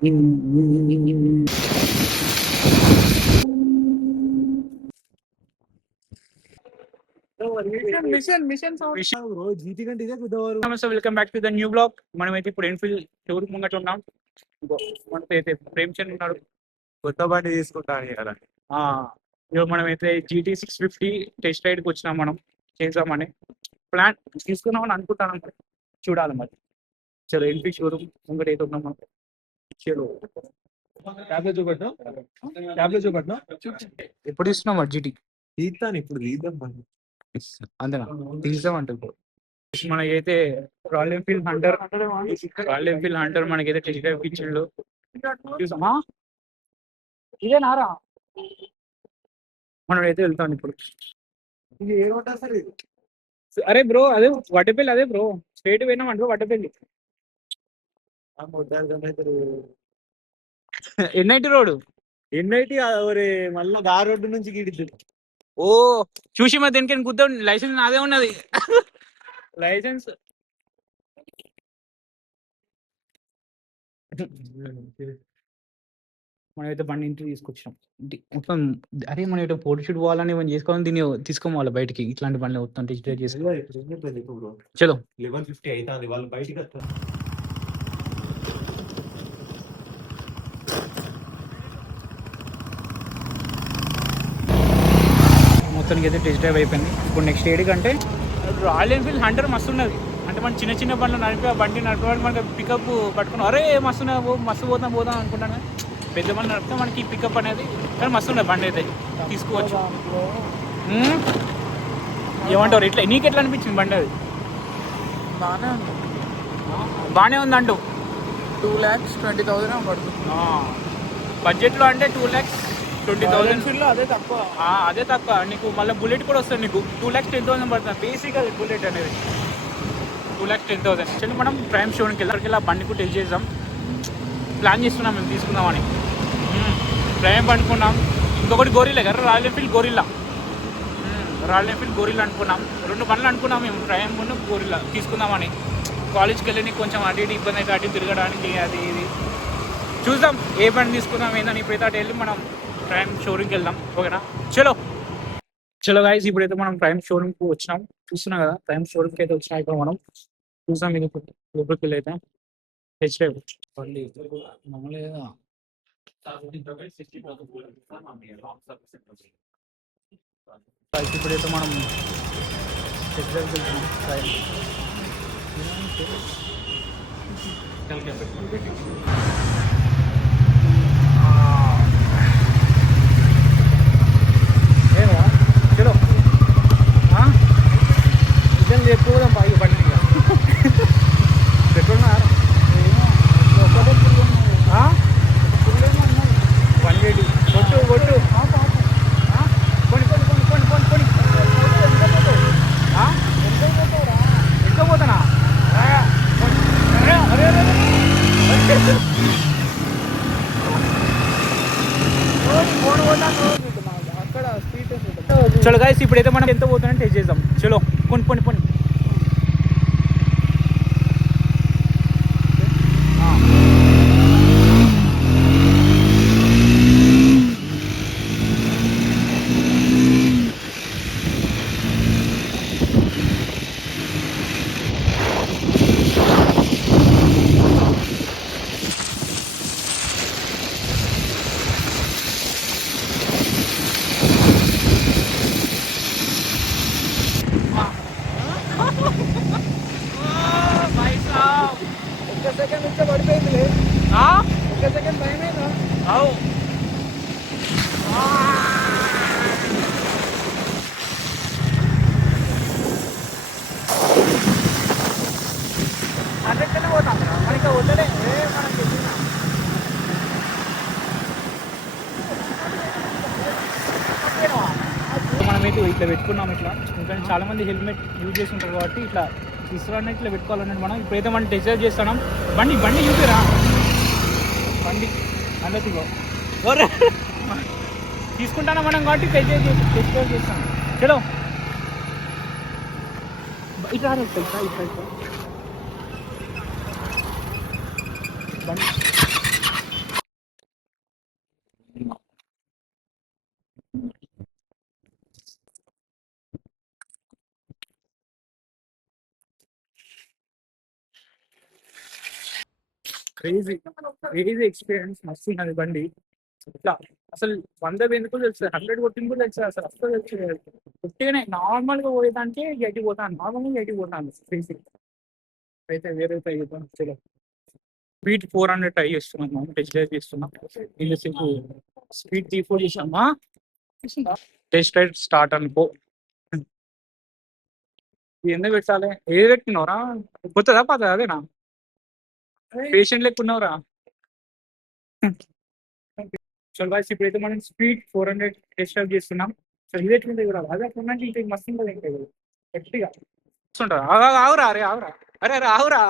Welcome back to the new blog. మనమైతే ఇప్పుడు Enfield tour ముంగట ఉన్నాం. మనమైతే ప్రేమ్ చంద్ ఉన్నాడు, కొత్త బండి తీసుకుంటాను కదా. మనమైతే GT 650 టెస్ట్ రైడ్కి వచ్చినాం. మనం చేద్దామని ప్లాన్ తీసుకున్నామని అనుకుంటాను, చూడాలి మరి. చలో ఎన్ఫీల్డ్ షోరూమ్ ముంగట అయితే ఉన్నాం మనం. చలో ఎప్పుడు ఇస్తున్నాం GT తీస్తాను, ఇప్పుడు తీద్దాం. అంతేనా? తీద్దామంటే మనకైతే రాయల్ ఎన్ఫీల్డ్ హంటర్ మనకైతే టెస్ట్ డ్రైవ్ ఇచ్చిండు. చూసామా? ఇదేనారా? మనం అయితే వెళ్తాం ఇప్పుడు. ఇది ఏ రోడ్ అసలు? అరే బ్రో, అదే వడ్డపల్లి. అదే బ్రో, స్ట్రైట్ పోయినాం అంటే వడ్డపల్లి. ఎన్ఐటి రోడ్, ఎన్ఐటి మళ్ళీ ఆ రోడ్డు నుంచి గిడిద్దు. ఓ చూసి మరి దేనికైనా కుద్దాం. లైసెన్స్ నాదే ఉన్నది. లైసెన్స్ మనమైతే బండి ఇంటికి తీసుకొచ్చాం. మొత్తం అరే మనం ఇటు ఫోటో షూట్ పోవాలని ఏమైనా చేసుకోవాలని దీన్ని తీసుకోవాలి బయటికి. ఇట్లాంటి బండ్లు మొత్తం టెస్ట్ డ్రైవ్ చేసి చలో 11:50 అవుతుంది, వాళ్ళు బయటికి వస్తారు. మొత్తానికి అయితే టెస్ట్ డ్రైవ్ అయిపోయింది. ఇప్పుడు నెక్స్ట్ ఏడికంటే రాయల్ ఎన్ఫీల్డ్ హంటర్ మస్తు ఉన్నది. అంటే మనం చిన్న చిన్న బండ్లు నడిపి ఆ బండి నడిపేవాడు మనకి పికప్ పట్టుకున్నాం. అరే మస్తు పోతాం అనుకుంటాను. పెద్ద బండి నడిపితే మనకి పికప్ అనేది కానీ మస్తు ఉన్నది బండి అయితే, తీసుకోవచ్చు. ఏమంటారు ఇట్లా? నీకు ఎట్లా అనిపించింది బండి? అది బాగానే ఉంది అంటూ. 2,20,000 పడుతుంది బడ్జెట్లో. అంటే 2,20,000 అదే తక్కువ. నీకు మళ్ళీ బుల్లెట్ కూడా వస్తుంది. నీకు 2,10,000 పడుతుంది బేసిక్. అది బుల్లెట్ అనేది 2,10,000. చలి మనం ప్రైమ్ షోరూమ్కి వెళ్ళి ఆ బండి కూడా టెస్ట్ చేద్దాం. ప్లాన్ చేస్తున్నాం మేము తీసుకుందామని. ప్రైమ్ అనుకున్నాం. ఇంకొకటి గోరిల్లా కదా, రాయల్ ఎన్ఫీల్డ్ గోరిల్లా అనుకున్నాం. 2 బండ్లు అనుకున్నాం మేము, ప్రైమ్ ఉన్న గోరిల్లా తీసుకుందామని. కాలేజ్కి వెళ్ళి కొంచెం అటు ఇటు ఇబ్బంది అయితే అటు తిరగడానికి అది ఇది చూద్దాం ఏ బండి తీసుకుందాం ఏందని. ఇప్పుడైతే అటు వెళ్ళి మనం ప్రైమ్ షోరూమ్కి వెళ్దాం. ఓకేనా? చలో గైస్, ఇప్పుడైతే మనం ప్రైమ్ షోరూమ్కి వచ్చినాం. చూస్తున్నాం కదా, ప్రైమ్ షోరూమ్కి అయితే వచ్చినా. ఇప్పుడు మనం చూసాం ఇది లోపలికి వెళ్ళి అయితే టెస్ట్ డ్రైవ్ మామూలుగా ఇప్పుడైతే మనం టెస్ట్ డ్రైవ్కి వెళ్తున్నాం. చలో ఇద్దరు చెప్పుకోదాం పైకి బండి. పెట్రోల్ 180 కొట్టు ఎంత పోతానా? చలో గైస్, ఇప్పుడైతే మనం ఎంత పోతుందని టెస్ట్ చేద్దాం. చలో పోని సెకండ్ ఇచ్చే పడిపోయింది. ఒక సెకండ్ టైం అయినా అదెక్కనే పోతాం మనకి వద్దలే. మనమైతే ఇట్లా పెట్టుకున్నాం. ఇట్లా ఇంకా చాలా మంది హెల్మెట్ యూజ్ చేసి ఉంటారు కాబట్టి ఇట్లా తీసుకురావడానికి ఇట్లా పెట్టుకోవాలన్నట్టు. మనం ఇప్పుడైతే మనం టెస్ట్ డ్రైవ్ చేస్తున్నాం. బండి చూపిరా, బండి అన్నట్టుగా తీసుకుంటాను మనం కాబట్టి టెస్ట్ డ్రైవ్ చేస్తాం. చలో ఇట్లా బండి క్రేజీ క్రేజీ ఎక్స్పీరియన్స్, మస్తు ఉన్నది బండి. ఇట్లా అసలు 100 ఎందుకు తెలుసు, 100 కొట్టింది కూడా తెలుసు అసలు. అసలు తెలుసు పుట్టిగానే నార్మల్ గా పోయేదానికి 80 పోతాను, నార్మల్గా 80 పోతాను క్రేజీ. అయితే వేరే చలో స్పీడ్ 400 ట్రై చేస్తున్నాం, టెస్ట్ డ్రైవ్ చేస్తున్నాం. ఇందుసేపు స్పీడ్ T4 చేసామా, టెస్ట్ డ్రైవ్ స్టార్ట్ అనుకో. ఎందుకు పెట్టాలి, ఏది పెట్టుకున్నావురా, కొత్తదా పాత అదేనా, పేషెంట్ లెక్కున్నావురా. సో గాయ్స్ ఇప్పుడైతే మనం స్పీడ్ 400 టెస్ట్ డ్రైవ్ చేస్తున్నాం. సో ఇది ఎట్లుంటుంది కూడా, అదే అట్లా ఇంకా మస్తు ఉంటుంది, ఇంకా గట్టిగా వస్తుంటారా. ఆవురా, అరే ఆవురా, అరే అరే ఆవురా,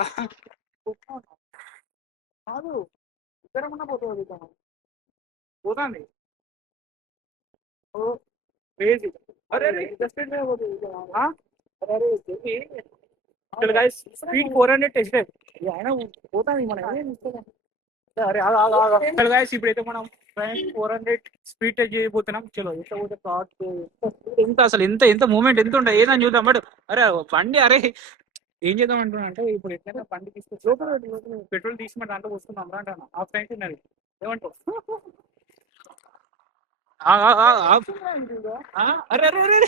కాదు ఇద్దరమన్నా పోతుంది, పోతాంది. ఓ క్రేజీ, అరే అరే ఇంట్రెస్టెడ్ పోతుంది. చలో గాయ్స్ స్పీడ్ 400 టెస్ట్ డ్రైవ్, ఆయన పోతాంది మన. అరే చలో గాయ్స్ ఇప్పుడైతే మనం 400 స్పీడ్ టెస్ట్ చేయబోతున్నాం. చలో ఎంత పోతే థాట్ ఎంత, అసలు ఎంత ఎంత మూమెంట్ ఎంత ఉండే ఏదని చూద్దాం. బట్ అరే బండి, అరే ఏం చేద్దాం అంటున్నా అంటే, ఇప్పుడు ఎట్లయినా బండి తీసుకొచ్చి పెట్రోల్ తీసుకున్న దాంట్లో వస్తున్నాం రా అంటాను. ఆ ఫ్రెండ్ ఉన్నది, ఏమంటావు? అరే అరే అరే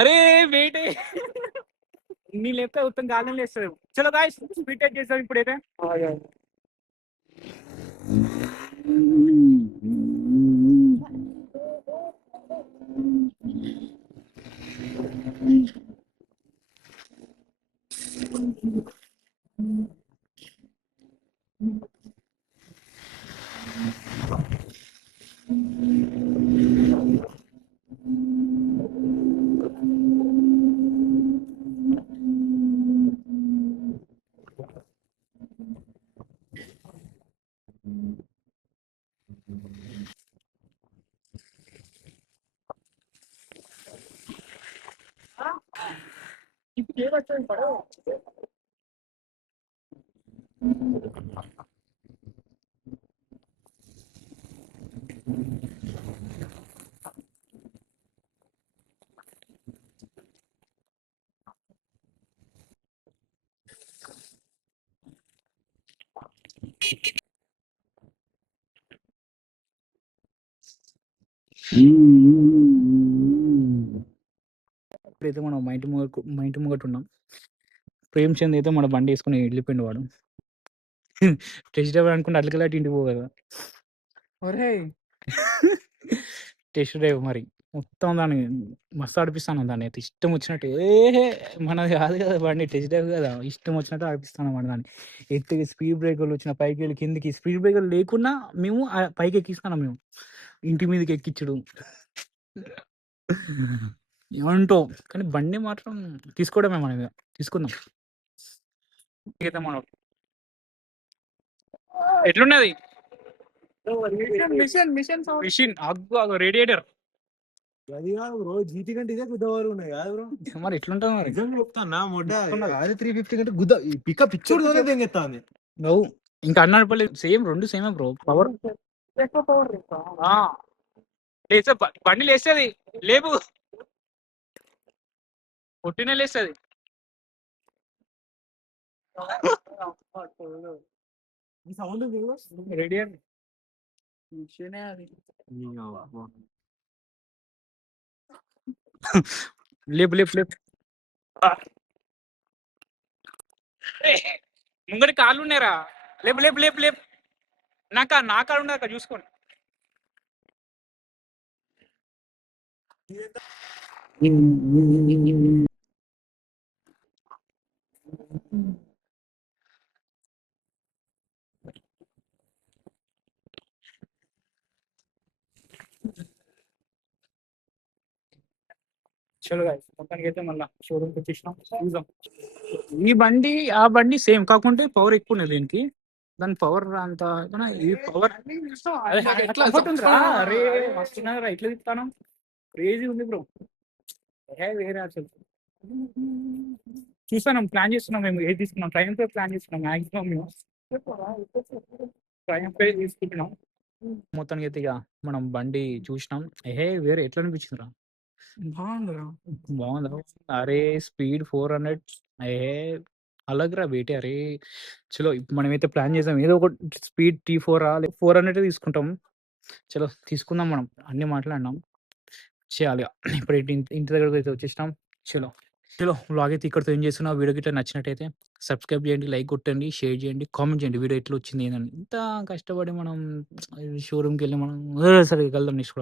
అరే వెయిట్, నీ లేపితే ఉత్తరం గాలం లేస్తుంది. చలో గాయ్స్ స్పీడ్ టెస్ట్ చేస్తాం ఇప్పుడైతే. ఇప్పుడైతే మనం మా ఇంటి ముంగట ఉన్నాం. ప్రేమ్ చంద్ అయితే మన బండి వేసుకుని వెళ్ళిపోయింది వాడు. టెస్ట్ డ్రైవ్ అనుకుంటే అట్లకెళ్ళి ఇంటికి పోవు కదా. ఒరే టెస్ట్ డ్రైవ్ మరి మొత్తం దాన్ని మస్తు ఆడిపిస్తాను, దాన్ని అయితే ఇష్టం వచ్చినట్టు. ఏ మనది కాదు కదా బండి, టెస్ట్ డ్రైవ్ కదా, ఇష్టం వచ్చినట్టు ఆడిపిస్తాను మన దాన్ని. ఎత్తుకి స్పీడ్ బ్రేకర్లు వచ్చిన పైకి వెళ్ళి కిందికి, స్పీడ్ బ్రేకర్లు లేకున్నా మేము పైకి ఎక్కిస్తాను, మేము ఇంటి మీదకి ఎక్కించడు ఏమంటో. కానీ బండి మాత్రం తీసుకోవడమే మన మీద, తీసుకుందాం. అయితే మనం ఎట్లున్నది మిషన్ మిషన్ మిషన్, అగ్గు రేడియేటర్ అది కాదు బ్రో, జీటీ కంటే ఇదే గుద్దవారు ఉన్నాయి కాదు బ్రో. మరి ఎట్లుంటుంది మరి. నిజంగా చెప్తానా మొడ్డ, అది 350 కంటే గుద్ద పికప్ ఇచ్చుడుతోనే దెంగెత్తాంది. నువ్వు ఇంకా అన్నపల్లి సేమ్, రెండు సేమే బ్రో. పవర్ ఎక్కువ పవర్ లేస్తే బండి లేస్తుంది, లేపు పొట్టినే లేస్తుంది. ఈ సౌండ్ రేడియేటర్ మిషనే అది. లేపు లేపు లేపు. ముంగడి కాళ్ళు ఉన్నారా, లేపు లేపు లేపు లేపు. నా కాళ్ళు ఉన్నాయి అక్కడ చూసుకోండి. చలో గాయ్స్ మొత్తానికి అయితే మళ్ళీ షోరూమ్కి వచ్చేసినాం, చూద్దాం. ఈ బండి ఆ బండి సేమ్, కాకుంటే పవర్ ఎక్కువ ఉన్నది దీనికి. దాని పవర్ అంత ఈ పవర్ ఎట్లా ఉంటుందిరా. అరే మస్తున్నదిరా, ఇట్లా తిప్పాను, క్రేజీ ఉంది బ్రో. వేరే అసలు చూస్తాం, ప్లాన్ చేస్తున్నాం మేము ఏది తీసుకున్నాం. ట్రైన్ పే ప్లాన్ చేస్తున్నాం మాక్సిమం మేము, ట్రైన్ పే తీసుకుంటున్నాం. మొత్తానికి అయితే ఇక మనం బండి చూసినాం. వేరే ఎట్లా అనిపించిందిరా, బాగుందిరా. బాగుందా? అరే స్పీడ్ 400 ఏ అలగ్రా బేటే అరే చలో ఇప్పుడు మనమైతే ప్లాన్ చేసాం ఏదో ఒకటి స్పీడ్ T4 400 తీసుకుంటాం. చలో తీసుకుందాం మనం అన్ని మాట్లాడినాం చేయాలి ఇక. ఇప్పుడు ఇంటి దగ్గరకు అయితే వచ్చేసినాం. చలో చలో వ్లాగ్ అయితే ఇక్కడితో ఏం చేస్తున్నా వీడియోకి ఇట్లా నచ్చినట్టయితే సబ్స్క్రైబ్ చేయండి, లైక్ కొట్టండి, షేర్ చేయండి, కామెంట్ చేయండి వీడియో ఎట్లా వచ్చింది ఏందని. ఇంత కష్టపడి మనం షోరూమ్కి వెళ్ళి మనం సరే వెళ్దాం నెక్స్ట్